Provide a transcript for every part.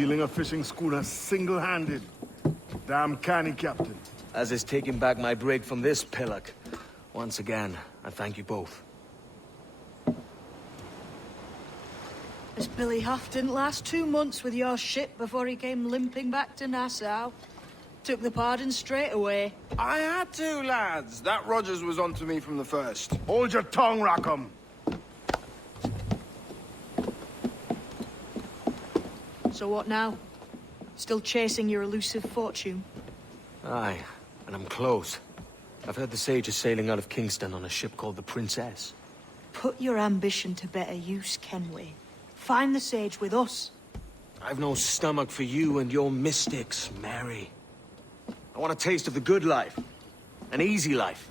stealing a fishing schooner single-handed. Damn canny, Captain. As is taking back my brig from this pillock. Once again, I thank you both. This Billy Huff didn't last 2 months with your ship before he came limping back to Nassau. Took the pardon straight away. I had to, lads. That Rogers was onto me from the first. Hold your tongue, Rackham. So what now? Still chasing your elusive fortune? Aye, and I'm close. I've heard the Sage is sailing out of Kingston on a ship called the Princess. Put your ambition to better use, Kenway. Find the Sage with us. I've no stomach for you and your mystics, Mary. I want a taste of the good life. An easy life.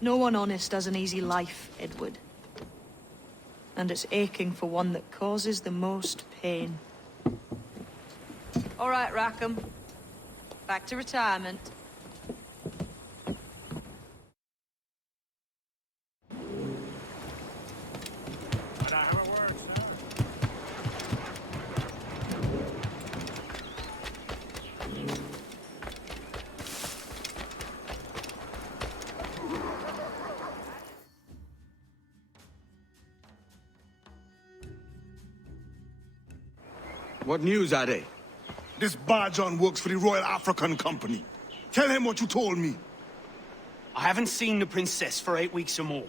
No one honest has an easy life, Edward. And it's aching for one that causes the most pain. All right, Rackham. Back to retirement. What news, Ade? This Barjon works for the Royal African Company. Tell him what you told me. I haven't seen the princess for 8 weeks or more,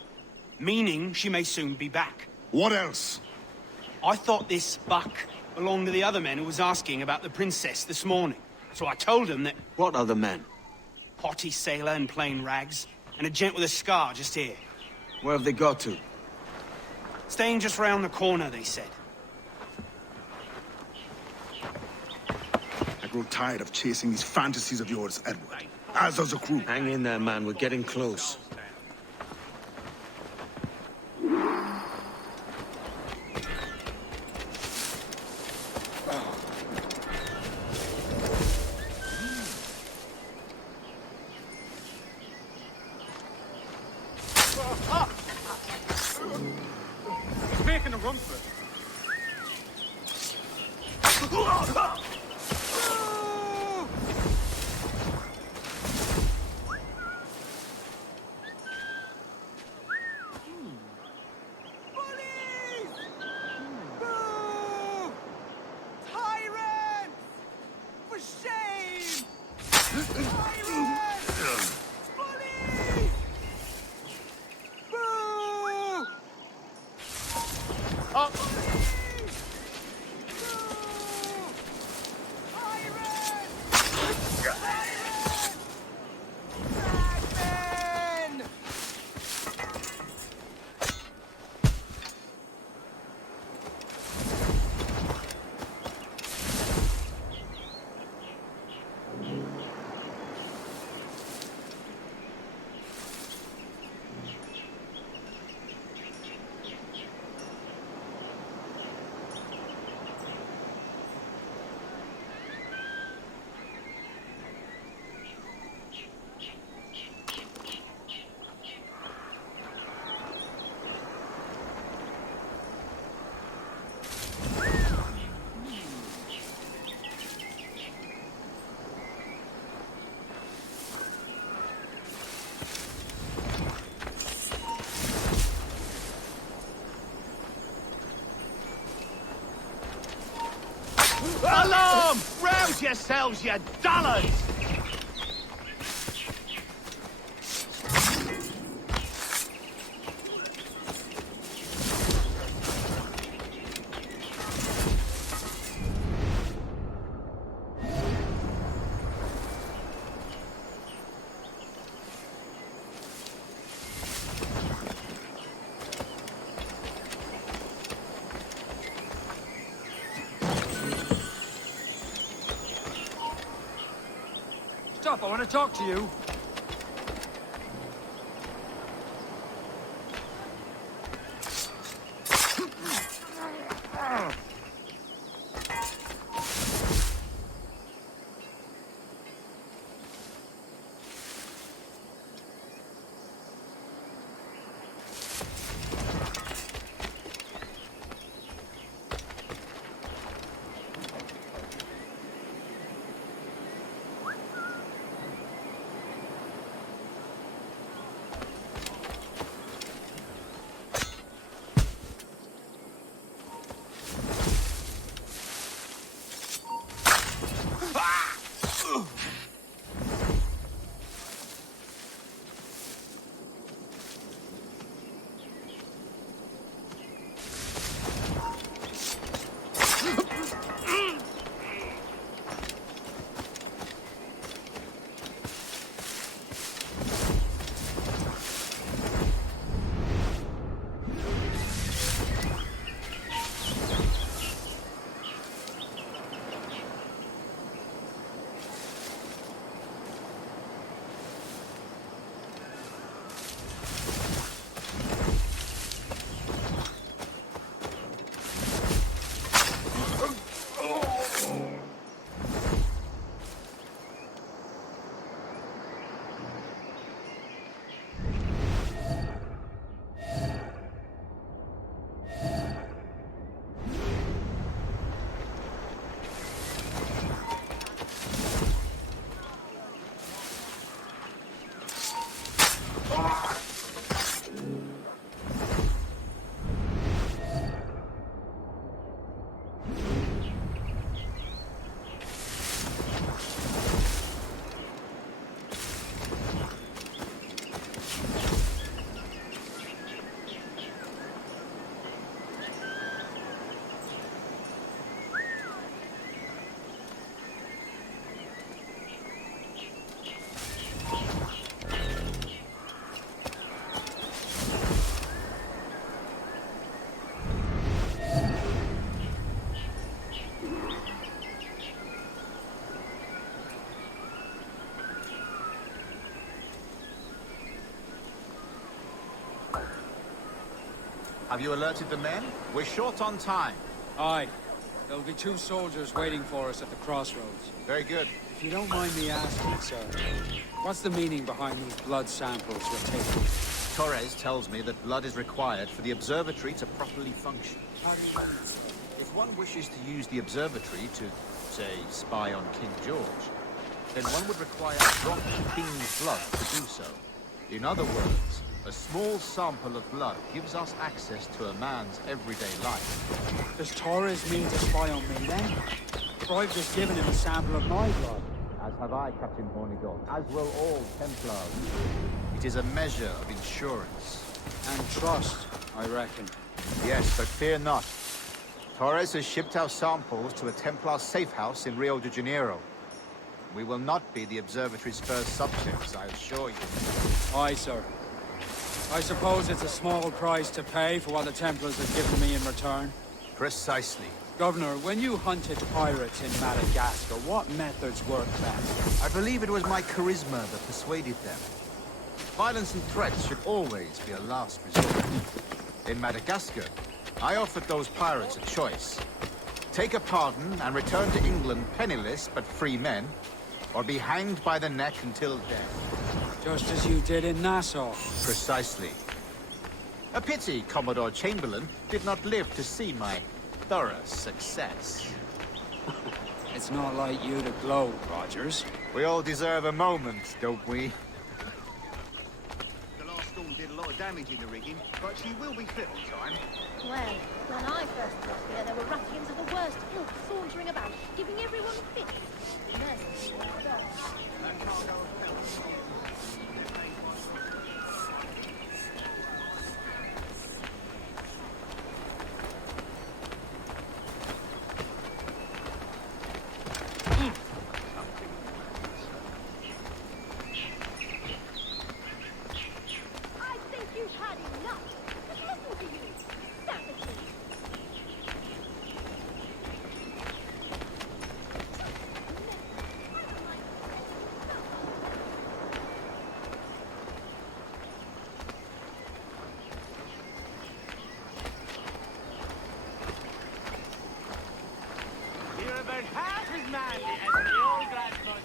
meaning she may soon be back. What else? I thought this buck belonged to the other men who was asking about the princess this morning. So I told him that... What other men? Haughty sailor in plain rags, and a gent with a scar just here. Where have they got to? Staying just round the corner, they said. I grow tired of chasing these fantasies of yours, Edward. As does the crew. Hang in there, man. We're getting close. He's making a run for it. Alarm! Rouse yourselves, you dullards! Stop, I want to talk to you. Have you alerted the men? We're short on time. Aye. There'll be 2 soldiers waiting for us at the crossroads. Very good. If you don't mind me asking, sir, what's the meaning behind these blood samples we're taking? Torres tells me that blood is required for the observatory to properly function. If one wishes to use the observatory to, say, spy on King George, then one would require a drop of king's blood to do so. In other words, a small sample of blood gives us access to a man's everyday life. Does Torres mean to spy on me, then? For I've just given him a sample of my blood. As have I, Captain Hornigold, as will all Templars. It is a measure of insurance. And trust, I reckon. Yes, but fear not. Torres has shipped our samples to a Templar safe house in Rio de Janeiro. We will not be the observatory's first subjects, I assure you. Aye, sir. I suppose it's a small price to pay for what the Templars have given me in return. Precisely. Governor, when you hunted pirates in Madagascar, what methods worked best? I believe it was my charisma that persuaded them. Violence and threats should always be a last resort. In Madagascar, I offered those pirates a choice. Take a pardon and return to England penniless but free men, or be hanged by the neck until death. Just as you did in Nassau. Precisely. A pity Commodore Chamberlain did not live to see my thorough success. It's not like you to gloat, Rogers. We all deserve a moment, don't we? The last storm did a lot of damage in the rigging, but she will be fit on time. Well, when I first got here, there were ruffians of the worst ilk sauntering about, giving everyone fits. Mercy, About half as manly as the old grandmother.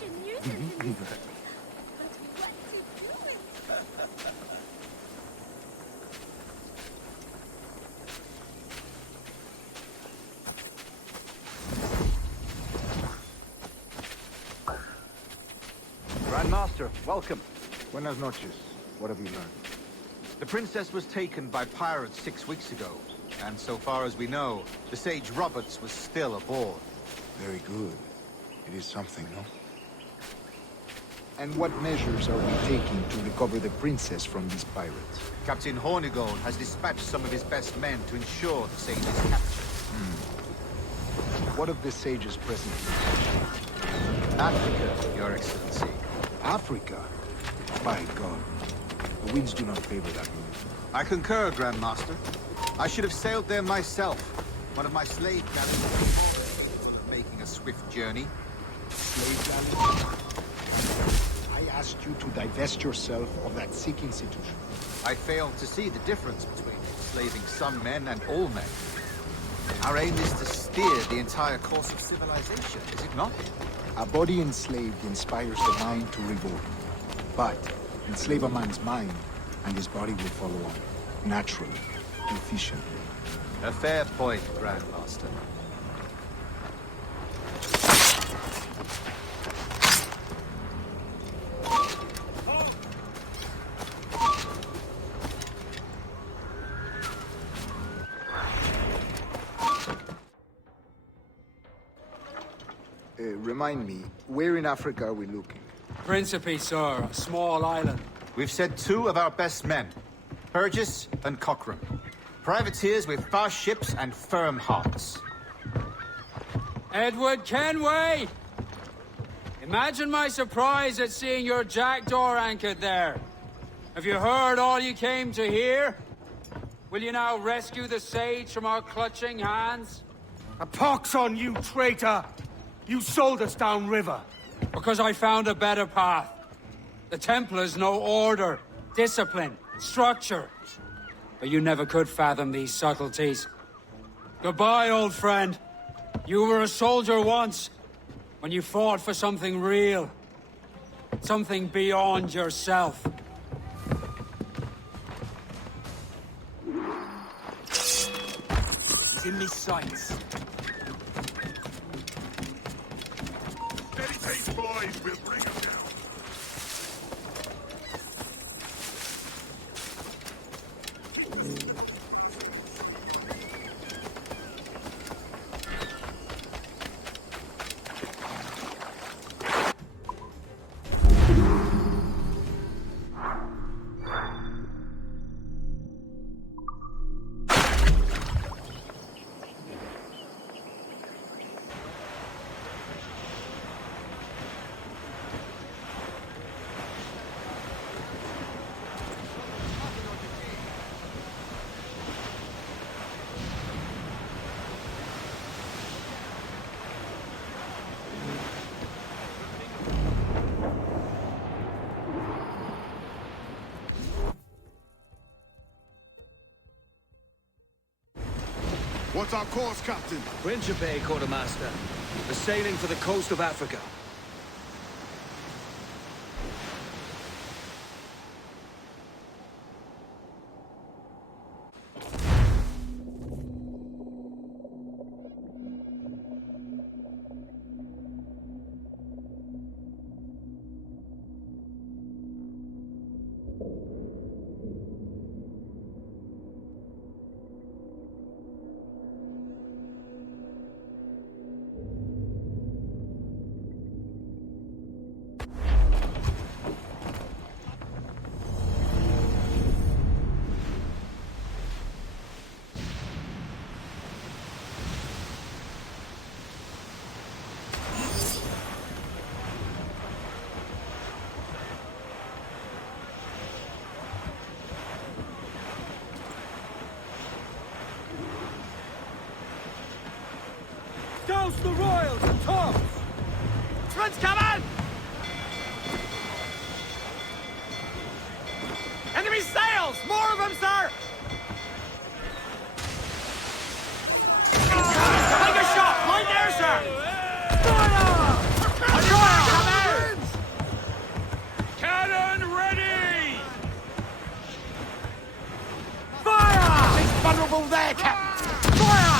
such a nuisance in this. But what to do with it? Grandmaster, welcome. Buenas noches. What have you learned? The princess was taken by pirates 6 weeks ago, and so far as we know, the Sage Roberts was still aboard. Very good. It is something, no? And what measures are we taking to recover the princess from these pirates? Captain Hornigold has dispatched some of his best men to ensure the Sage's capture. What of the Sage's present location? Africa, Your Excellency. Africa? By God. The winds do not favor that move. I concur, Grandmaster. I should have sailed there myself. One of my slave galleys was capable of making a swift journey. Slave galley? I asked you to divest yourself of that sick institution. I failed to see the difference between enslaving some men and all men. Our aim is to steer the entire course of civilization, is it not? A body enslaved inspires the mind to revolt. But enslave a man's mind, and his body will follow on, naturally, efficiently. A fair point, Grandmaster. Remind me, where in Africa are we looking? Principe, sir, a small island. We've sent 2 of our best men, Burgess and Cochrane. Privateers with fast ships and firm hearts. Edward Kenway! Imagine my surprise at seeing your jackdaw anchored there. Have you heard all you came to hear? Will you now rescue the sage from our clutching hands? A pox on you, traitor! You sold us downriver. Because I found a better path. The Templars know order, discipline, structure. But you never could fathom these subtleties. Goodbye, old friend. You were a soldier once, when you fought for something real. Something beyond yourself. It's in these sights. Steady pace, boys. We'll bring him down. What's our course, Captain? Ratonhnhaké, Quartermaster. We're sailing for the coast of Africa. Douse the royals and tops! French coming! Enemy sails! More of them, sir! Take a shot! Right there, sir! Fire! Fire! Cannon ready! Fire! He's vulnerable there, Captain! Fire!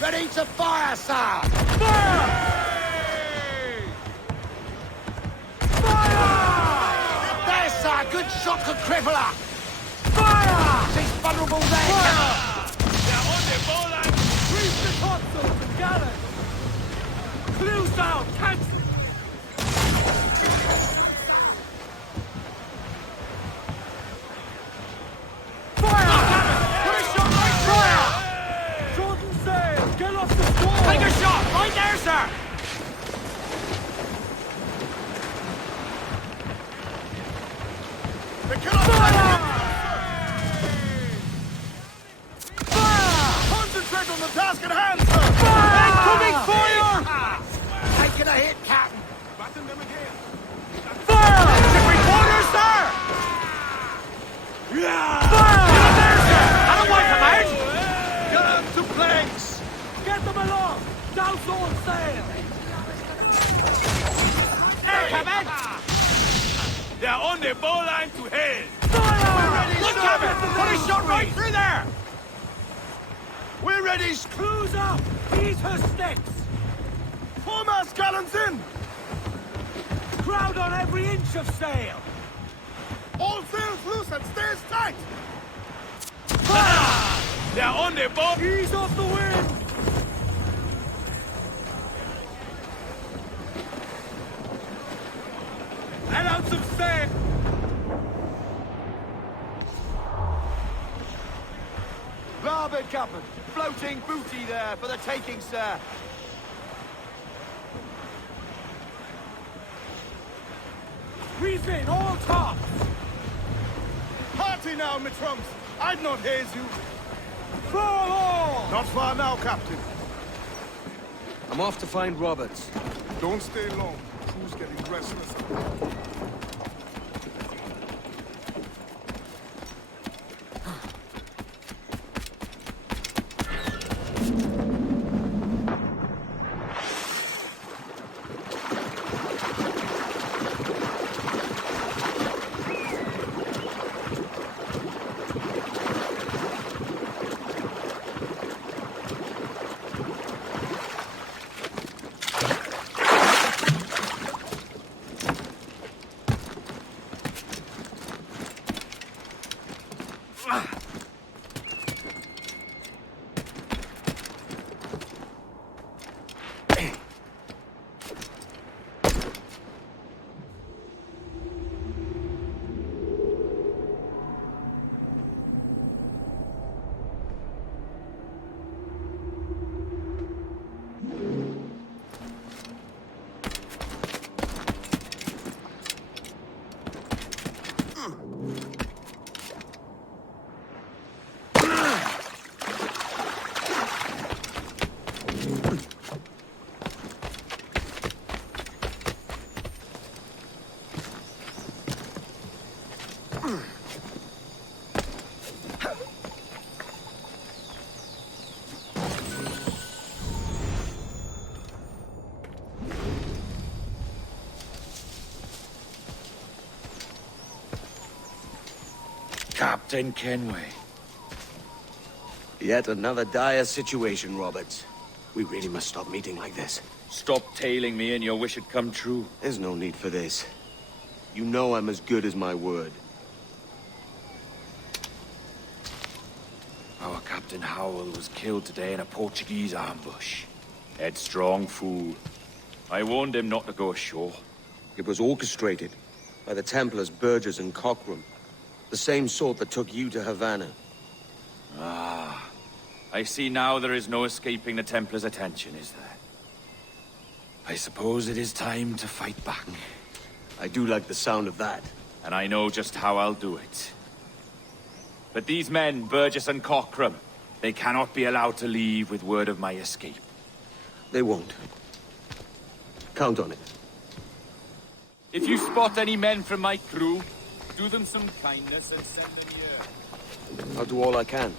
Ready to fire, sir! Fire! Fire! There, sir! Good shot could cripple her! Fire! She's vulnerable there, Captain! They're on the ball and grease the topsails and gallants! Clues down! Catch! Take a shot! Right there, sir! They cannot fire! Concentrate on the task at hand, sir! Incoming fire! Taking a hit, Captain! Batten them again! Fire! Ship quarters, sir! Yeah! Fire! Get up there, sir! I don't want to match! Get up to planks! Get them along! Douse all sail! Hey, come in! They're on the bowline to hell! Fire! Look at it! Put a shot right through there! We're ready! Crews up! Eat her sticks! Foremost gallants in! Crowd on every inch of sail! All sails loose and stay tight! They're on their boat! Ease off the wind! Let out some sail! Larboard, Captain. Floating booty there for the taking, sir. Reef in, all tops! Party now, me trumps! I'd not haze you. Fall all! Not far now, Captain. I'm off to find Roberts. Don't stay long. Crew's getting restless. Captain Kenway. Yet another dire situation, Roberts. We really must stop meeting like this. Stop tailing me and your wish had come true. There's no need for this. You know I'm as good as my word. Our Captain Howell was killed today in a Portuguese ambush. Headstrong fool. I warned him not to go ashore. It was orchestrated by the Templars, Burgess and Cockram. The same sort that took you to Havana. Ah. I see now there is no escaping the Templars' attention, is there? I suppose it is time to fight back. I do like the sound of that. And I know just how I'll do it. But these men, Burgess and Cockram, they cannot be allowed to leave with word of my escape. They won't. Count on it. If you spot any men from my crew, do them some kindness and send them here. I'll do all I can.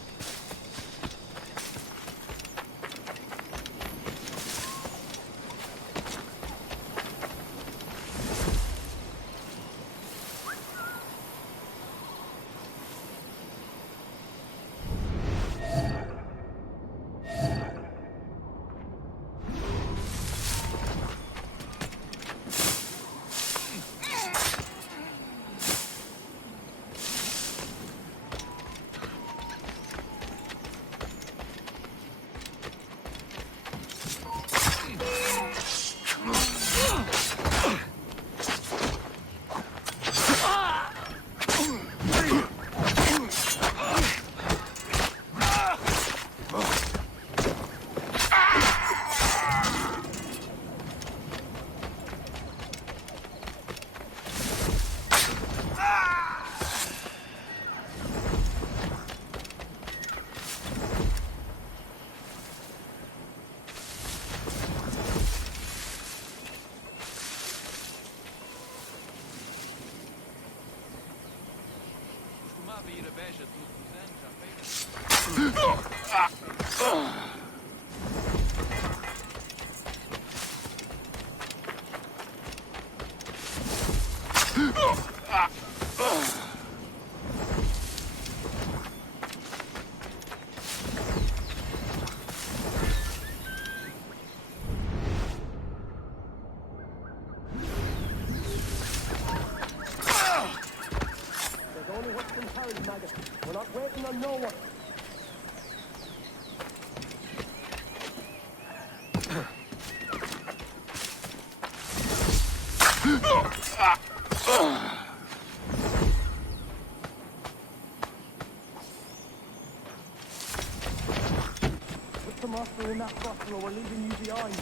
on no one. Put some offer in that bottle or we're leaving you behind.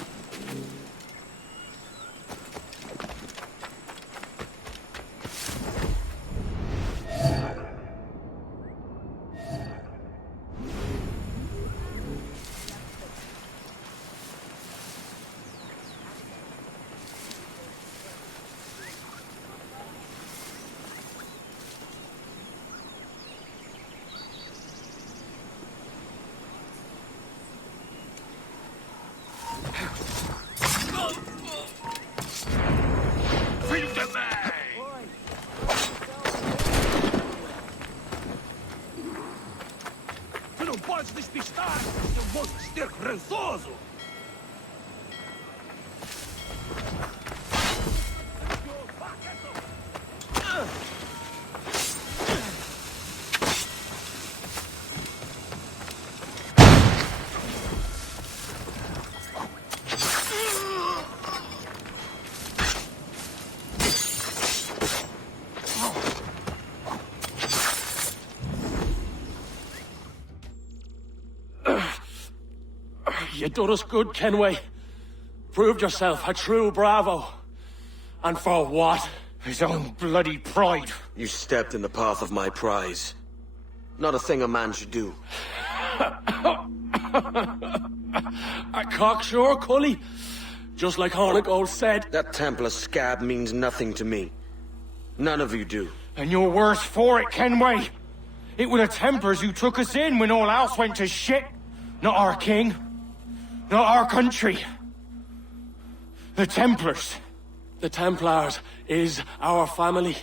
You done us good, Kenway. Proved yourself a true bravo. And for what? His own bloody pride. You stepped in the path of my prize. Not a thing a man should do. A cocksure, Cully. Just like Hornigold said. That Templar scab means nothing to me. None of you do. And you're worse for it, Kenway. It were the Templars who took us in when all else went to shit. Not our king. Not our country. The Templars. The Templars is our family.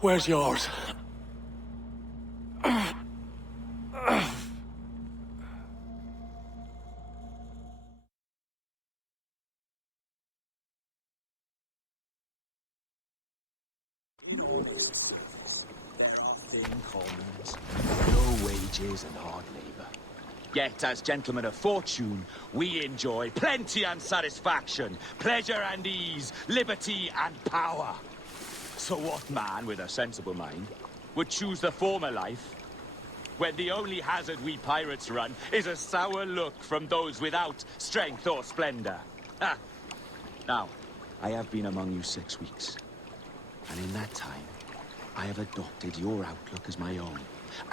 Where's yours? Thin commons, no wages and hard labour. Yet, as gentlemen of fortune, we enjoy plenty and satisfaction, pleasure and ease, liberty and power. So what man with a sensible mind would choose the former life, when the only hazard we pirates run is a sour look from those without strength or splendor? Ha! Now, I have been among you 6 weeks, and in that time, I have adopted your outlook as my own,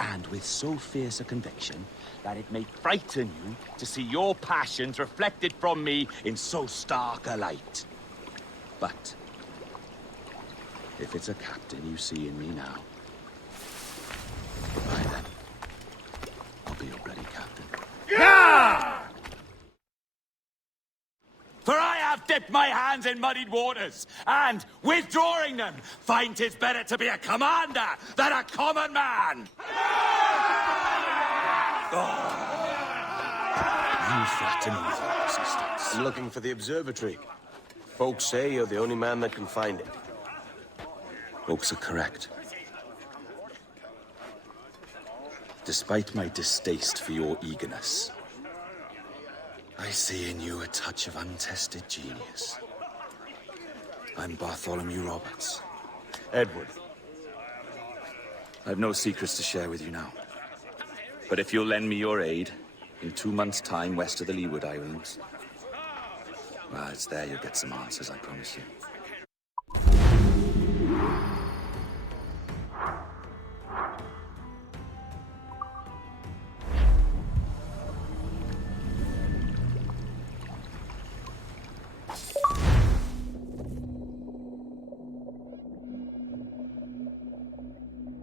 and with so fierce a conviction that it may frighten you to see your passions reflected from me in so stark a light. But if it's a captain you see in me now, why then, I'll be your bloody captain. Yeah! For I have dipped my hands in muddied waters, and, withdrawing them, find 'tis better to be a commander than a common man! You threaten me with your resistance. I'm looking for the observatory. Folks say you're the only man that can find it. Folks are correct. Despite my distaste for your eagerness, I see in you a touch of untested genius. I'm Bartholomew Roberts. Edward. I've no secrets to share with you now. But if you'll lend me your aid, in 2 months' time west of the Leeward Islands, well, it's there you'll get some answers, I promise you.